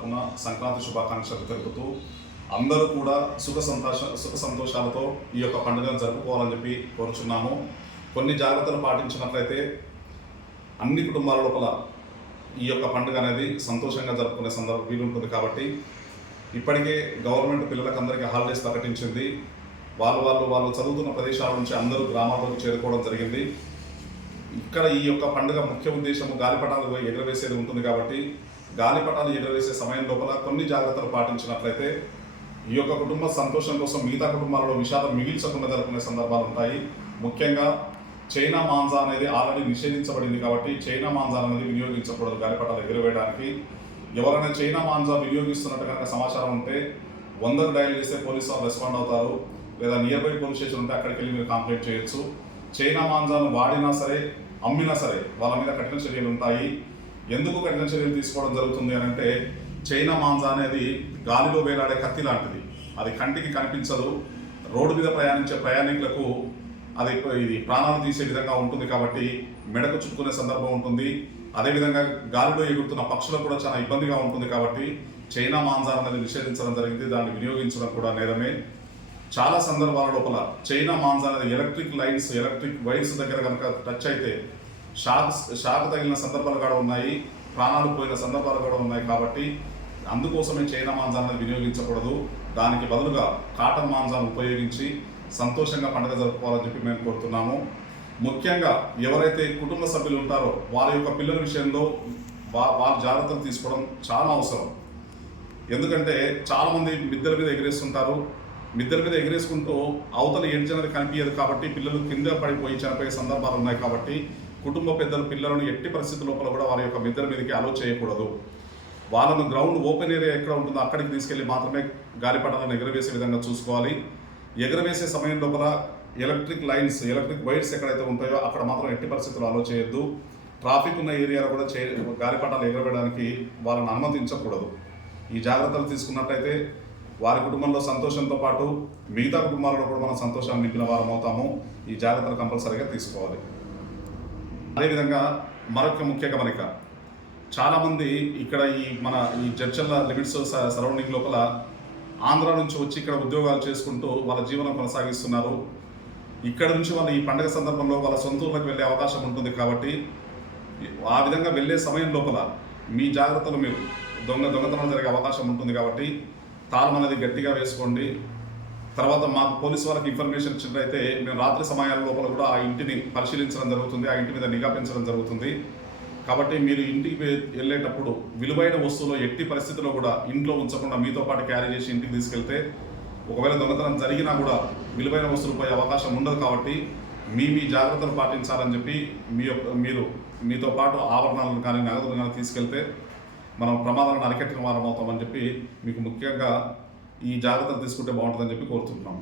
తరపున సంక్రాంతి శుభాకాంక్షలు తెలుపుతూ అందరూ కూడా సుఖ సంతోషాలతో ఈ యొక్క పండుగను జరుపుకోవాలని చెప్పి కోరుచున్నాము. కొన్ని జాగ్రత్తలు పాటించినట్లయితే అన్ని కుటుంబాల లోపల ఈ యొక్క పండుగ అనేది సంతోషంగా జరుపుకునే సందర్భం వీలుంటుంది. కాబట్టి ఇప్పటికే గవర్నమెంట్ పిల్లలకందరికీ హాలిడేస్ ప్రకటించింది. వాళ్ళు చదువుతున్న ప్రదేశాల నుంచి అందరూ గ్రామాల్లోకి చేరుకోవడం జరిగింది. ఇక్కడ ఈ యొక్క పండుగ ముఖ్య ఉద్దేశము గాలిపటాలు ఎగరవేసేది ఉంటుంది. కాబట్టి గాలిపటాలు ఎగరవేసే సమయం లోపల కొన్ని జాగ్రత్తలు పాటించినట్లయితే ఈ యొక్క కుటుంబ సంతోషం కోసం మిగతా కుటుంబాలలో విషాదం మిగిల్చకుండా జరుపుకునే సందర్భాలు ఉంటాయి. ముఖ్యంగా చైనా మాంజా అనేది ఆల్రెడీ నిషేధించబడింది. కాబట్టి చైనా మాంజా అనేది వినియోగించకూడదు గాలిపటాలు ఎగురవేయడానికి. ఎవరైనా చైనా మాంజా వినియోగిస్తున్నట్టు కనుక సమాచారం ఉంటే 100కు డయల్ చేస్తే పోలీసు వాళ్ళు రెస్పాండ్ అవుతారు. లేదా నియర్ బై పోలీస్ స్టేషన్ ఉంటే అక్కడికి వెళ్ళి మీరు కంప్లైంట్ చేయొచ్చు. చైనా మాంజాను వాడినా సరే అమ్మినా సరే వాళ్ళ మీద కఠిన చర్యలు ఉంటాయి. ఎందుకు కఠిన చర్యలు తీసుకోవడం జరుగుతుంది అని అంటే, చైనా మాంజా అనేది గాలిలో వేలాడే కత్తి లాంటిది. అది కంటికి కనిపించదు. రోడ్డు మీద ప్రయాణించే ప్రయాణికులకు ఇది ప్రాణాలు తీసే విధంగా ఉంటుంది. కాబట్టి మెడకు చుట్టుకునే సందర్భం ఉంటుంది. అదేవిధంగా గాలిలో ఎగురుతున్న పక్షులకు కూడా చాలా ఇబ్బందిగా ఉంటుంది. కాబట్టి చైనా మాంజా అనేది నిషేధించడం జరిగింది. దాన్ని వినియోగించడం కూడా నేరమే. చాలా సందర్భాల లోపల చైనా మాంజా అనేది ఎలక్ట్రిక్ వైర్స్ దగ్గర కనుక టచ్ అయితే షాక్ తగిలిన సందర్భాలు కూడా ఉన్నాయి. ప్రాణాలు పోయిన సందర్భాలు కూడా ఉన్నాయి. కాబట్టి అందుకోసమే చైనా మాంజా అనేది వినియోగించకూడదు. దానికి బదులుగా కాటన్ మాంజాను ఉపయోగించి సంతోషంగా పండుగ జరుపుకోవాలని చెప్పి మేము కోరుతున్నాము. ముఖ్యంగా ఎవరైతే కుటుంబ సభ్యులు ఉంటారో వాళ్ళ యొక్క పిల్లల విషయంలో వాళ్ళ జాగ్రత్తలు తీసుకోవడం చాలా అవసరం. ఎందుకంటే చాలామంది మిద్దెల మీద ఎగిరేస్తుంటారు. మిద్దెల మీద ఎగిరేసుకుంటూ అవతల ఏడ్చినది కనిపించదు. కాబట్టి పిల్లలు కింద పడిపోయి చనిపోయే సందర్భాలు ఉన్నాయి. కాబట్టి కుటుంబ పెద్దలు పిల్లలను ఎట్టి పరిస్థితుల లోపల కూడా వారి యొక్క మిద్దెల మీదకి అలో చేయకూడదు. వాళ్ళను గ్రౌండ్ ఓపెన్ ఏరియా ఎక్కడ ఉంటుందో అక్కడికి తీసుకెళ్ళి మాత్రమే గాలిపటాలను ఎగరవేసే విధంగా చూసుకోవాలి. ఎగరవేసే సమయం లోపల ఎలక్ట్రిక్ వైర్స్ ఎక్కడైతే ఉంటాయో అక్కడ మాత్రం ఎట్టి పరిస్థితులు అలో చేయొద్దు. ట్రాఫిక్ ఉన్న ఏరియాలో కూడా గాలిపటాలు ఎగరవేయడానికి వాళ్ళని అనుమతించకూడదు. ఈ జాగ్రత్తలు తీసుకున్నట్టయితే వారి కుటుంబంలో సంతోషంతో పాటు మిగతా కుటుంబాలలో కూడా మనం సంతోషాన్ని నింపిన వారం అవుతాము. ఈ జాగ్రత్తలు కంపల్సరీగా తీసుకోవాలి. అదేవిధంగా మరొక ముఖ్య గమనిక, చాలామంది ఇక్కడ ఈ జడ్చర్ల లిమిట్స్ సరౌండింగ్ లోపల ఆంధ్ర నుంచి వచ్చి ఇక్కడ ఉద్యోగాలు చేసుకుంటూ వాళ్ళ జీవనం కొనసాగిస్తున్నారు. ఇక్కడ నుంచి వాళ్ళు ఈ పండుగ సందర్భంలో వాళ్ళ సొంత ఊళ్ళకి వెళ్ళే అవకాశం ఉంటుంది. కాబట్టి ఆ విధంగా వెళ్ళే సమయం లోపల మీ జాగ్రత్తలు మీరు దొంగతనం జరిగే అవకాశం ఉంటుంది. కాబట్టి తాళం అనేది గట్టిగా వేసుకోండి. తర్వాత మాకు పోలీసు వాళ్ళకి ఇన్ఫర్మేషన్ ఇచ్చినట్లయితే మేము రాత్రి సమయాల లోపల కూడా ఆ ఇంటిని పరిశీలించడం జరుగుతుంది. ఆ ఇంటి మీద నిఘా పెంచడం జరుగుతుంది. కాబట్టి మీరు ఇంటికి వెళ్ళేటప్పుడు విలువైన వస్తువులు ఎట్టి పరిస్థితుల్లో కూడా ఇంట్లో ఉంచకుండా మీతో పాటు క్యారీ చేసి ఇంటికి తీసుకెళ్తే ఒకవేళ దొంగతనం జరిగినా కూడా విలువైన వస్తువులు పోయే అవకాశం ఉండదు. కాబట్టి మీ జాగ్రత్తలు పాటించాలని చెప్పి మీరు మీతో పాటు ఆభరణాలను కానీ నగదులు కానీ తీసుకెళ్తే మనం ప్రమాదాలను అరికట్టిన వారం అవుతామని చెప్పి మీకు ముఖ్యంగా ఈ జాగ్రత్తలు తీసుకుంటే బాగుంటుందని చెప్పి కోరుతున్నాం.